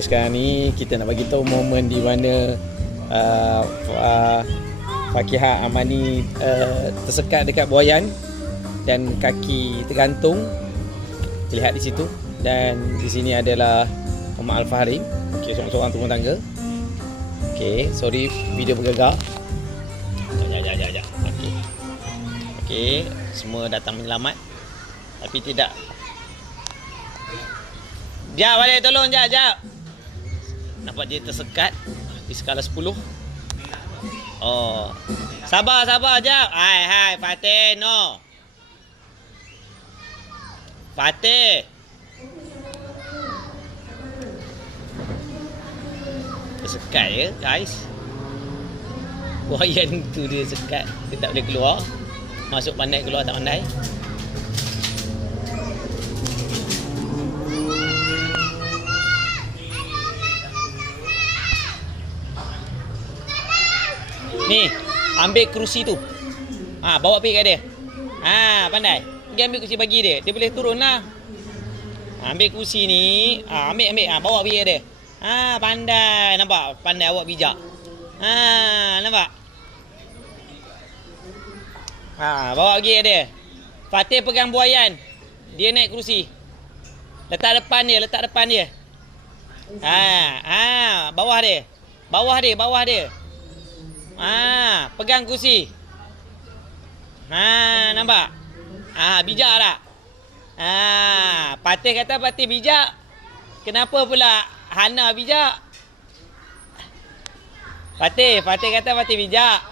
Sekarang ni kita nak bagi tahu momen di mana Fakihah Amani tersekat dekat buaian dan kaki tergantung. Lihat di situ. Dan di sini adalah Muhammad Al-Fahri. Okey, seorang-seorang turun tangga. Okey, sorry video bergagak. Sekejap. Okey. Okey, semua datang menyelamat. Tapi tidak. Jap balik, tolong jap. Nampak dia tersekat di skala 10. Oh. Sabar jap. Hai Fatih, no. Fatih. Tersekat ya, guys. Buaian tu dia sekat. Dia tak boleh keluar. Masuk pandai, keluar tak pandai. Ni, ambil kerusi tu. Bawa pergi kat dia. Pandai. Pergi ambil kerusi bagi dia. Dia boleh turun lah. Ambil kerusi ni. Ambil. Bawa pergi kat dia. Pandai. Nampak? Pandai awak bijak. Nampak? Bawa pergi kat dia. Fatih pegang buaian. Dia naik kerusi. Letak depan dia. Bawah dia. Pegang kursi. Nampak? Bijak tak? Fatih kata Fatih bijak. Kenapa pula Hana bijak? Fatih kata Fatih bijak.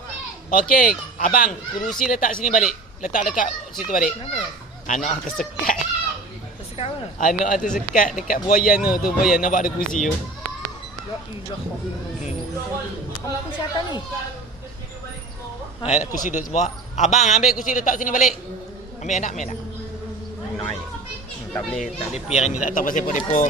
Okey, abang, kerusi letak sini balik. Letak dekat situ balik. Kenapa? Anak tersekat. Tersekat mana? Anak tersekat dekat buaian tu. Buaian nampak ada kerusi tu. Ya ilah. Kalau aku siapa ni? Kursi duduk sebelah. Abang ambil kursi letak sini balik. Ambil anak. Tak boleh piar ni, tak tahu pasal depo.